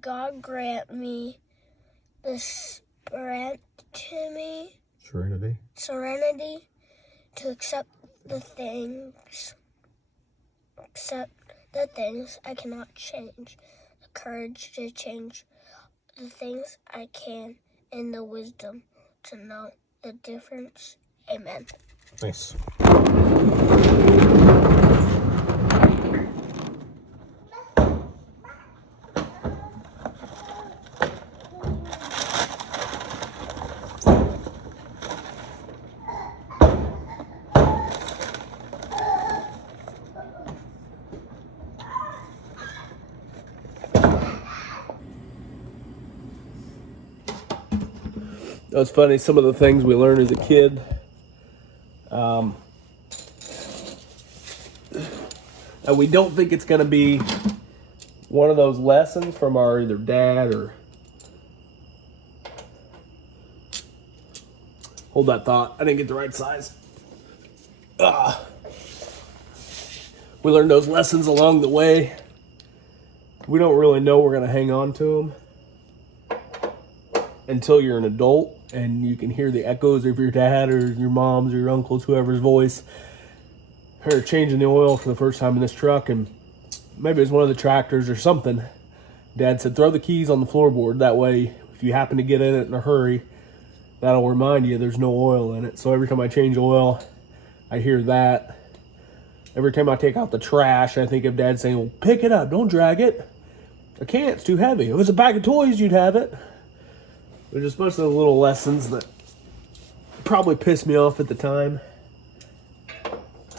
God grant me the strength to me, serenity to accept the things I cannot change, the courage to change the things I can, and the wisdom to know the difference. Amen. Nice. It's funny, some of the things we learned as a kid. And we don't think it's going to be one of those lessons from our either dad or... Hold that thought. I didn't get the right size. We learned those lessons along the way. We don't really know we're going to hang on to them until you're an adult and you can hear the echoes of your dad or your mom's or your uncle's, whoever's voice. Her changing the oil for the first time in this truck, and maybe it was one of the tractors or something. Dad said, throw the keys on the floorboard. That way, if you happen to get in it in a hurry, that'll remind you there's no oil in it. So every time I change oil, I hear that. Every time I take out the trash, I think of Dad saying, well, pick it up, don't drag it. I can't, it's too heavy. If it was a bag of toys, you'd have it. There's just a bunch of the little lessons that probably pissed me off at the time,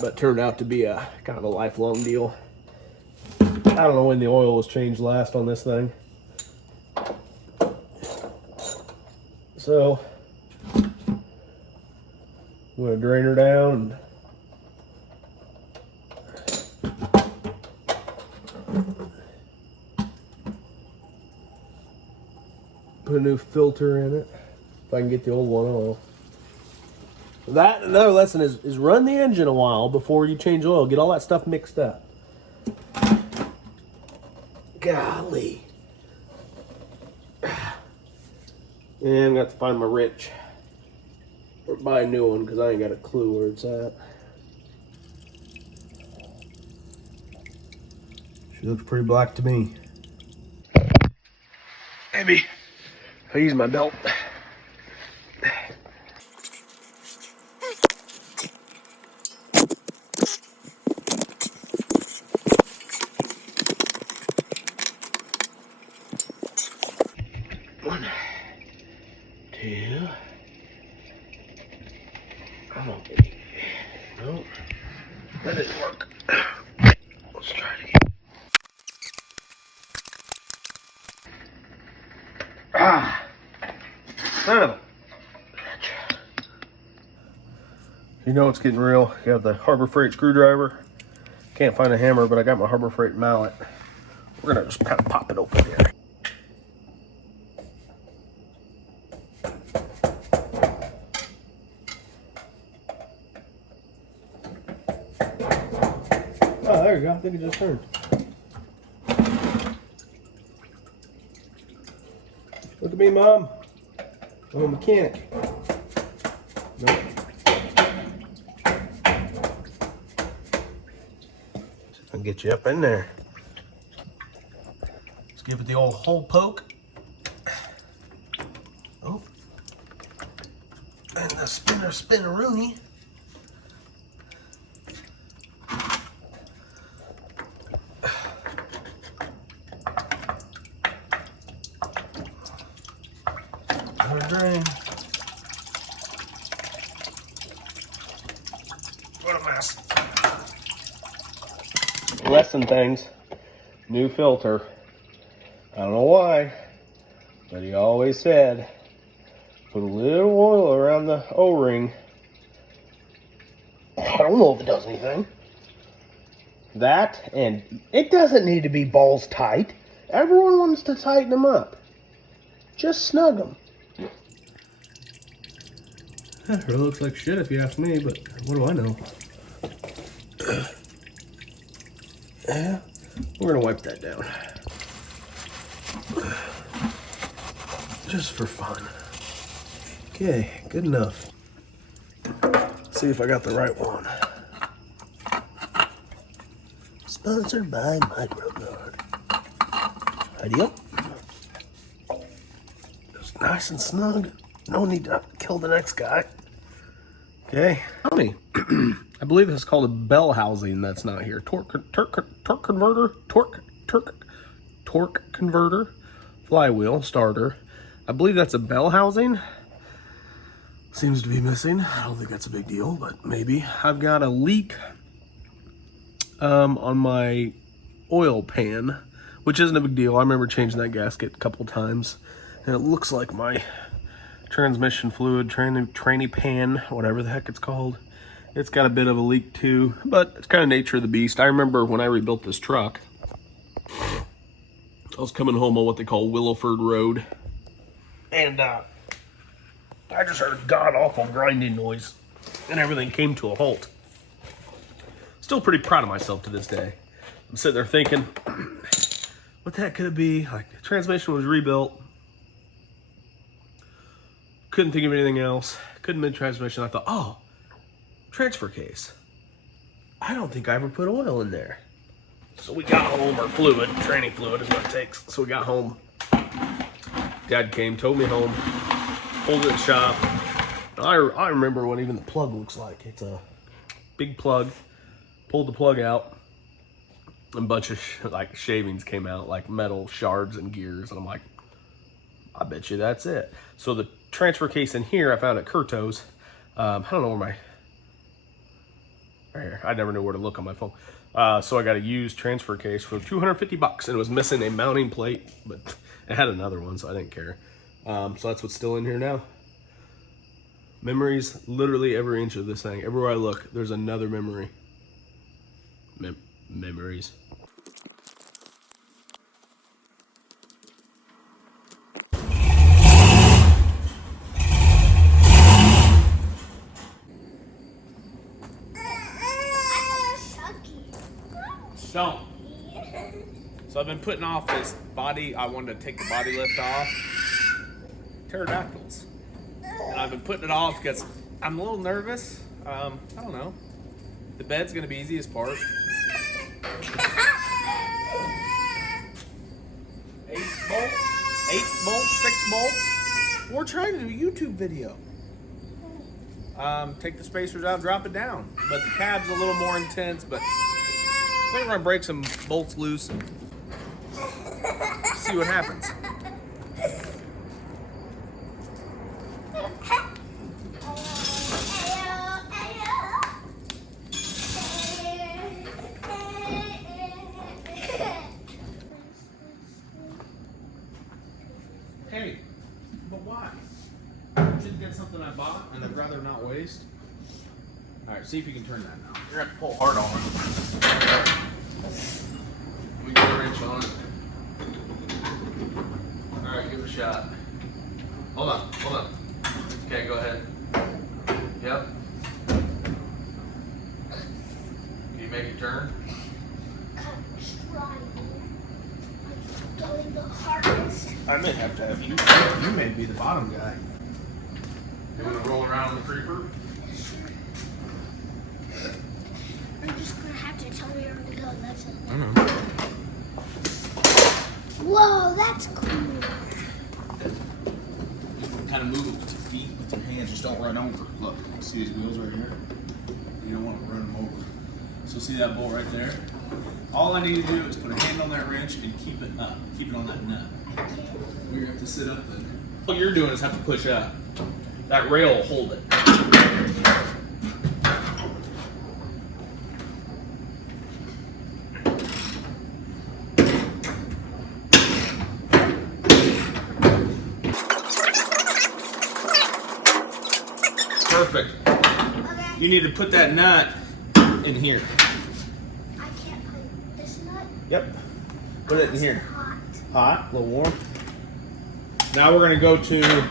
but turned out to be a kind of a lifelong deal. I don't know when the oil was changed last on this thing. So, I'm gonna drain her down. Put a new filter in it, if I can get the old one off. That, another lesson is run the engine a while before you change oil. Get all that stuff mixed up. Golly. And I'm going to have to find my wrench. Or buy a new one because I ain't got a clue where it's at. She looks pretty black to me. Maybe I'll use my belt. One, two. Come on, baby. No, that didn't work. Let's try it again. Ah, son of a... You know it's getting real. You have the Harbor Freight screwdriver. Can't find a hammer, but I got my Harbor Freight mallet. We're gonna just kind of pop it open here. Oh, there you go. I think it just turned. Look at me, Mom. I'm a mechanic. Nope. I'll get you up in there. Let's give it the old hole poke. Oh. And the spinneroonie. Drain. What a mess. Lesson things. New filter. I don't know why, but he always said put a little oil around the O-ring. I don't know if it does anything. That, and it doesn't need to be balls tight. Everyone wants to tighten them up. Just snug them. That really looks like shit if you ask me, but what do I know? Yeah, we're gonna wipe that down. just for fun. Okay, good enough. Let's see if I got the right one. Sponsored by MicroGuard. Tidy up. Just nice and snug. No need to kill the next guy. Okay. Honey, I believe it's called a bell housing that's not here. Torque converter, flywheel, starter. I believe that's a bell housing. Seems to be missing. I don't think that's a big deal, but maybe. I've got a leak on my oil pan, which isn't a big deal. I remember changing that gasket a couple times, and it looks like my transmission fluid, tranny pan, whatever the heck it's called, it's got a bit of a leak too, but it's kind of nature of the beast. I remember when I rebuilt this truck, I was coming home on what they call Willowford Road, and I just heard a god-awful grinding noise, and everything came to a halt. Still pretty proud of myself to this day. I'm sitting there thinking, what the heck could it be? Like, the transmission was rebuilt. Couldn't think of anything else. Couldn't mid transmission. I thought, oh, transfer case. I don't think I ever put oil in there. So we got home, or fluid, tranny fluid is what it takes. So we got home. Dad came, towed me home, pulled it in the shop. I remember what even the plug looks like. It's a big plug. Pulled the plug out. And a bunch of like shavings came out, like metal shards and gears. And I'm like, I bet you that's it. So the transfer case in here I found at Curto's. I don't know where my, right here. I never knew where to look on my phone. So I got a used transfer case for $250, and it was missing a mounting plate, but it had another one, so I didn't care. So that's what's still in here now. Memories, literally every inch of this thing. Everywhere I look, there's another memory. Memories. Don't. So I've been putting off this body. I wanted to take the body lift off. Pterodactyls. And I've been putting it off because I'm a little nervous. I don't know. The bed's going to be easiest part. 8 bolts, 6 bolts. We're trying to do a YouTube video. Take the spacers out, drop it down. But the cab's a little more intense, but I think we're gonna break some bolts loose and see what happens. Hey, but why? Shouldn't get something I bought and I'd rather not waste. All right, see if you can turn that now. You're gonna have to pull hard on it. We get a wrench on it. All right, give it a shot. Hold on. Okay, go ahead. Yep. Can you make it turn? I'm trying. I'm doing the hardest. I may have to have you. You may be the bottom guy. You want to roll around on the creeper? I'm just gonna have to tell me where to go. That's it. I know. Whoa, that's cool. Kind of move with your feet, with your hands, just don't run over. Look, see these wheels right here? You don't want to run them over. So see that bolt right there? All I need to do is put a hand on that wrench and keep it up. Keep it on that nut. We're going to have to sit up then. All you're doing is have to push up. That rail will hold it. Perfect. Okay. You need to put that nut in here. I can't put this nut. Yep. Put it in here. Hot. Hot, a little warm. Now we're gonna go to,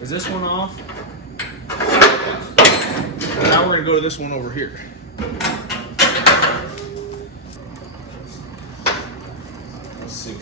is this one off? Now we're gonna go to this one over here. Let's see.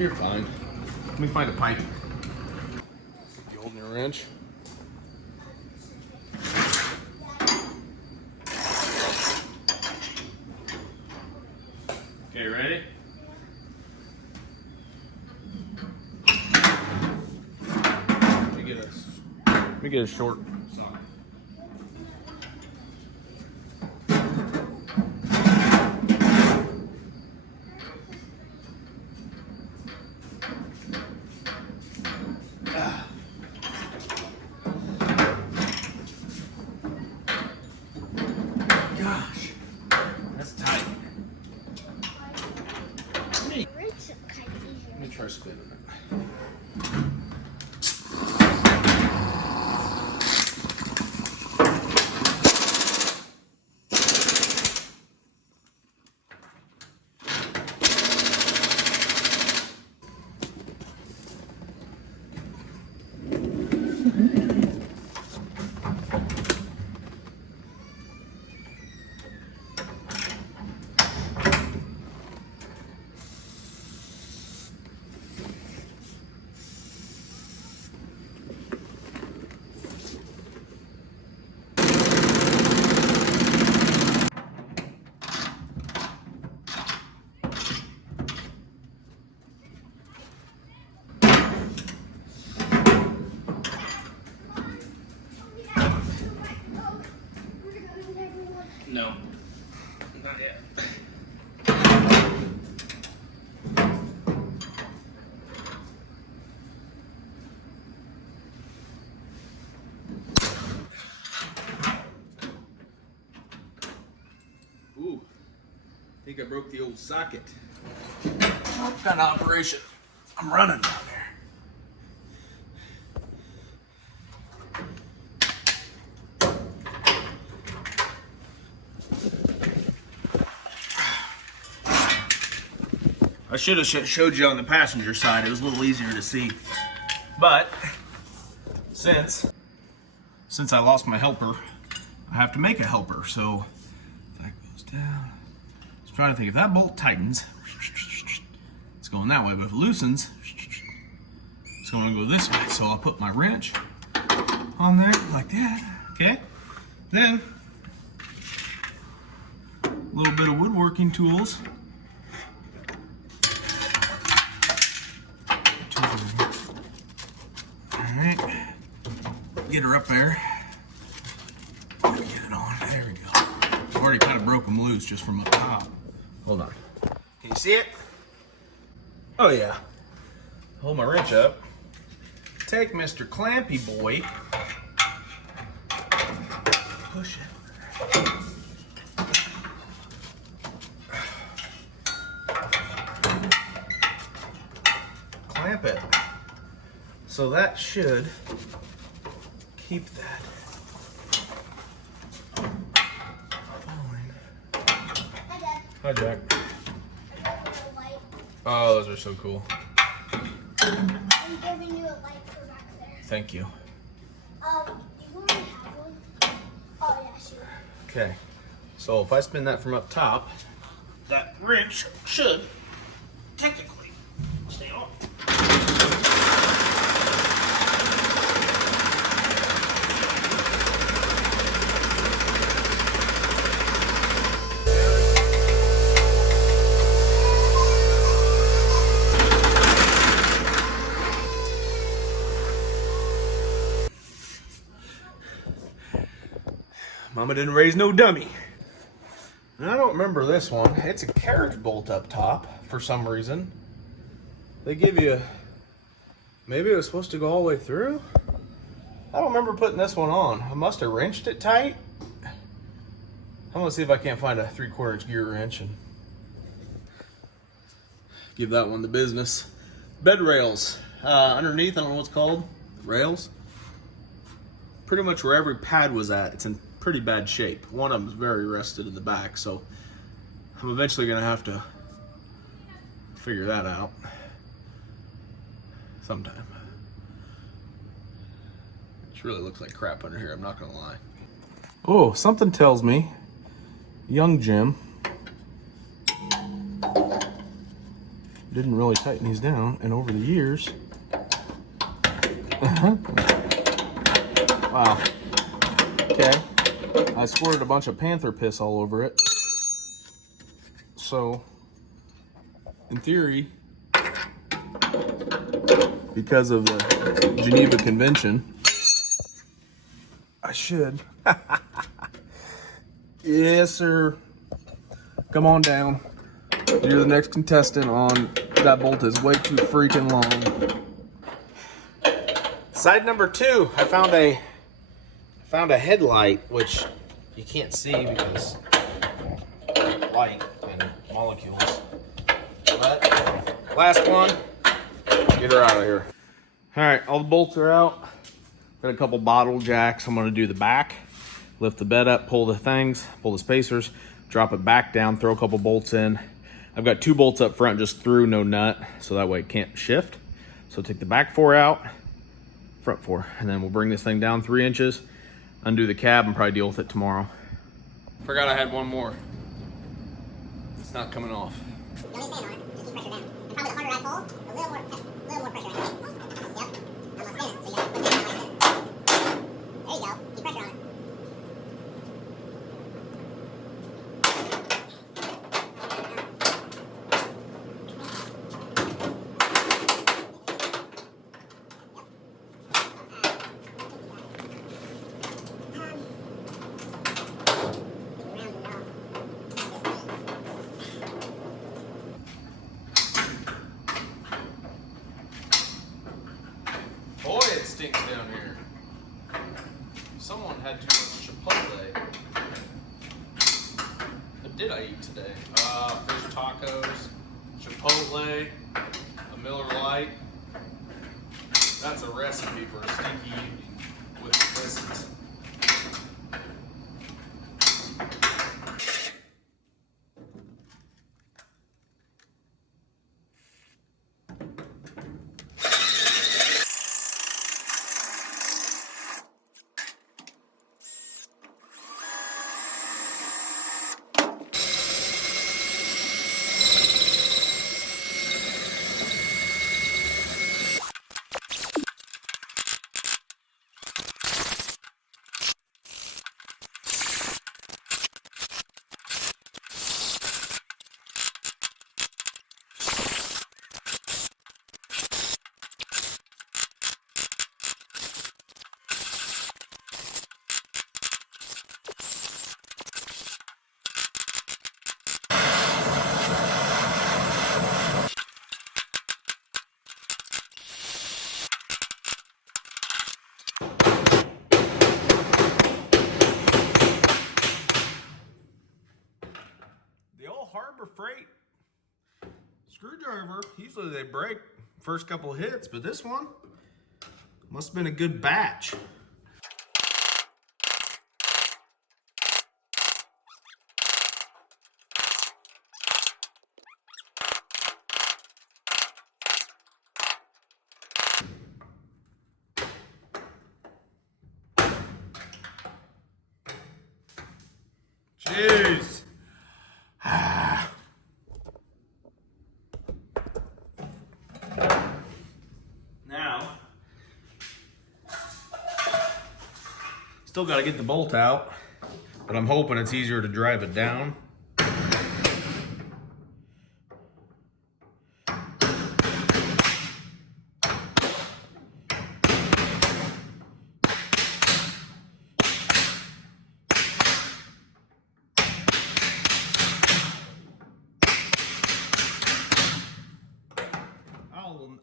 You're fine. Let me find a pipe. You holding your wrench? Okay, ready? Let me get a short. Sorry. Gosh, that's tight. Let me try spinning it. No, not yet. Ooh, I think I broke the old socket. What kind of operation I'm running down there? I should have showed you on the passenger side. It was a little easier to see. But since I lost my helper, I have to make a helper. So that goes down. I was trying to think, if that bolt tightens, it's going that way. But if it loosens, it's going to go this way. So I'll put my wrench on there like that. Okay. Then a little bit of woodworking tools. Alright, get her up there. Get it on. There we go. I've already kind of broke them loose just from up top. Hold on. Can you see it? Oh yeah. Hold my wrench up. Take Mr. Clampy boy. Push it. Clamp it. So that should keep that going. Hi, Jack. Oh, those are so cool. I'm giving you a light for back there. Thank you. You already have one? Oh, yeah, sure. Okay. So if I spin that from up top, that wrench should technically stay on. Mama didn't raise no dummy. And I don't remember this one. It's a carriage bolt up top for some reason. They give you, maybe it was supposed to go all the way through? I don't remember putting this one on. I must have wrenched it tight. I'm gonna see if I can't find a 3/4 inch gear wrench and give that one the business. Bed rails. Underneath, I don't know what's called. Rails. Pretty much where every pad was at, it's in pretty bad shape. One of them is very rusted in the back, so I'm eventually gonna have to figure that out sometime. It really looks like crap under here, I'm not gonna lie. Oh, something tells me young Jim didn't really tighten these down, and over the years, wow. Okay, I squirted a bunch of panther piss all over it. So, in theory, because of the Geneva Convention, I should. Yes, sir. Come on down. You're the next contestant on that bolt is way too freaking long. Side number 2, I found a headlight, which you can't see because light and molecules. But last one, get her out of here. All right, all the bolts are out. Got a couple bottle jacks. I'm gonna do the back, lift the bed up, pull the things, pull the spacers, drop it back down, throw a couple bolts in. I've got 2 bolts up front just through, no nut, so that way it can't shift. So take the back 4 out, front 4, and then we'll bring this thing down 3 inches, undo the cab, and probably deal with it tomorrow. Forgot I had one more. It's not coming off. You only stand on it, just keep pressure down. And probably the harder I pull, a little more pressure on it. Yep. I'm gonna spin it, so you gotta put it down like this. There you go, keep pressure on it. Boy, it stinks down here. Someone had too much Chipotle. What did I eat today? Fish tacos, Chipotle, a Miller Lite. That's a recipe for a stinky evening with lessons. The old Harbor Freight screwdriver, usually they break first couple hits, but this one must have been a good batch. Jeez. Now, still got to get the bolt out, but I'm hoping it's easier to drive it down.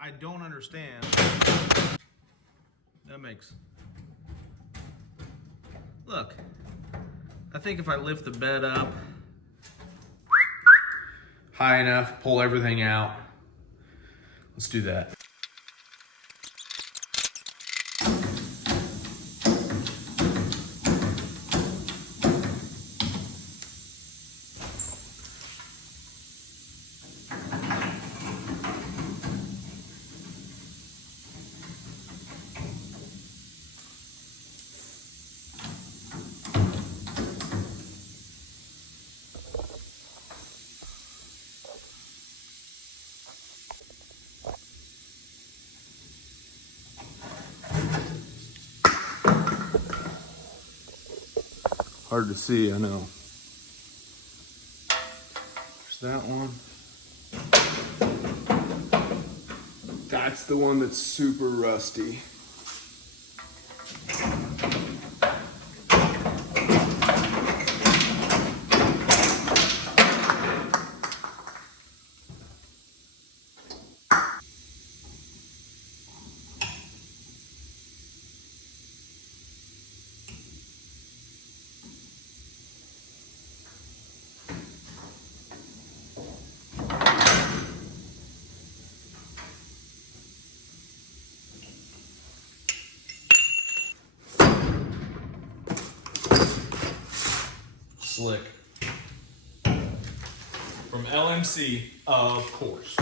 I don't understand. That makes... Look, I think if I lift the bed up high enough, pull everything out. Let's do that. Hard to see, I know. There's that one. That's the one that's super rusty. Slick. From LMC, of course.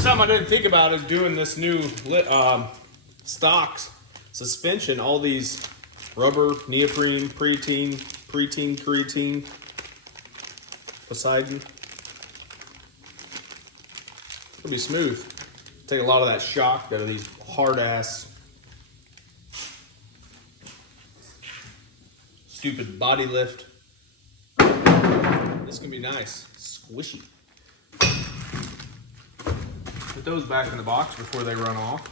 Something I didn't think about is doing this new stocks suspension. All these rubber, neoprene, creatine, Poseidon. It'll be smooth. Take a lot of that shock out of these hard ass stupid body lift. This can be nice, squishy. Put those back in the box before they run off.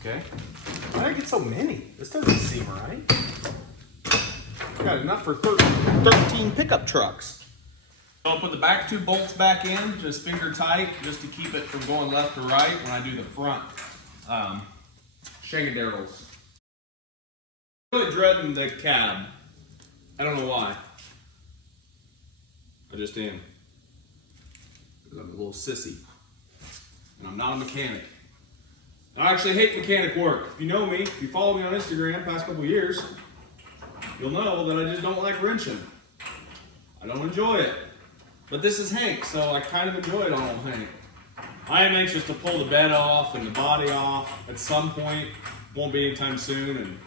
Okay. Why did I get so many? This doesn't seem right. I got enough for 13 pickup trucks. So I'll put the back two bolts back in, just finger tight, just to keep it from going left to right when I do the front shangadarrels. Really dreading the cab. I don't know why. I just am. Because I'm a little sissy. And I'm not a mechanic. I actually hate mechanic work. If you know me, if you follow me on Instagram past couple years, you'll know that I just don't like wrenching. I don't enjoy it. But this is Hank, so I kind of enjoy it on old Hank. I am anxious to pull the bed off and the body off at some point. Won't be anytime soon, and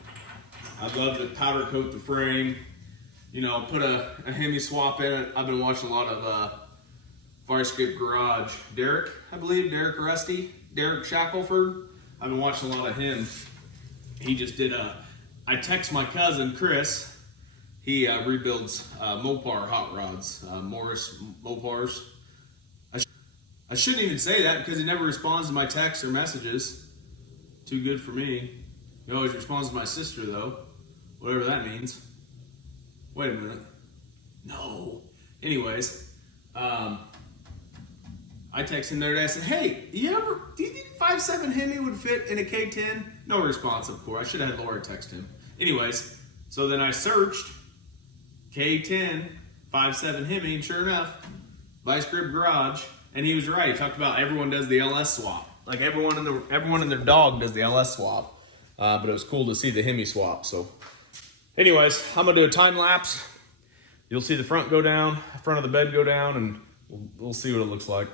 I'd love to powder coat the frame. You know, put a Hemi swap in it. I've been watching a lot of Vice Grip Garage. Derek Shackelford. I've been watching a lot of him. He just did I text my cousin Chris. He rebuilds Mopar hot rods, Morris Mopars. I shouldn't even say that because he never responds to my texts or messages. Too good for me. He always responds to my sister though, whatever that means. Wait a minute. No. Anyways, I texted him the other day. I said, "Hey, do you think 5.7 Hemi would fit in a K10?" No response, of course. I should have had Laura text him. Anyways, so then I searched K10 5.7 Hemi, and sure enough, Vice Grip Garage, and he was right. He talked about everyone does the LS swap. Like everyone in their dog does the LS swap. But it was cool to see the Hemi swap. So, anyways, I'm gonna do a time lapse. You'll see the front go down, front of the bed go down, and we'll see what it looks like.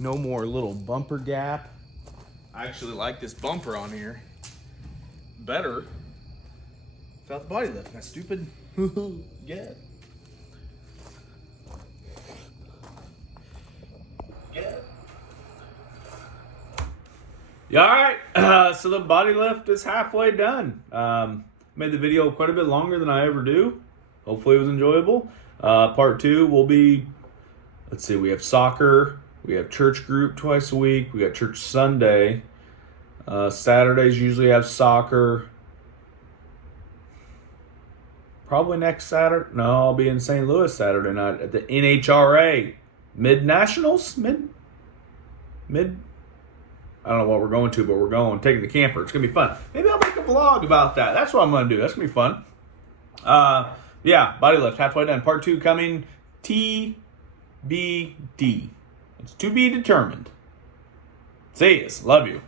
No more little bumper gap. I actually like this bumper on here better without the body lift. That stupid get. Yeah, all right. So the body lift is halfway done. Made the video quite a bit longer than I ever do. Hopefully it was enjoyable. Part 2 will be, let's see, we have soccer. We have church group twice a week. We got church Sunday. Saturdays usually have soccer. Probably next Saturday. No, I'll be in St. Louis Saturday night at the NHRA Mid-Nationals? Mid? I don't know what we're going to, but we're going. Taking the camper. It's going to be fun. Maybe I'll make a vlog about that. That's what I'm going to do. That's going to be fun. Yeah, body lift. Halfway done. Part 2 coming. TBD. It's to be determined. See yous. Love you.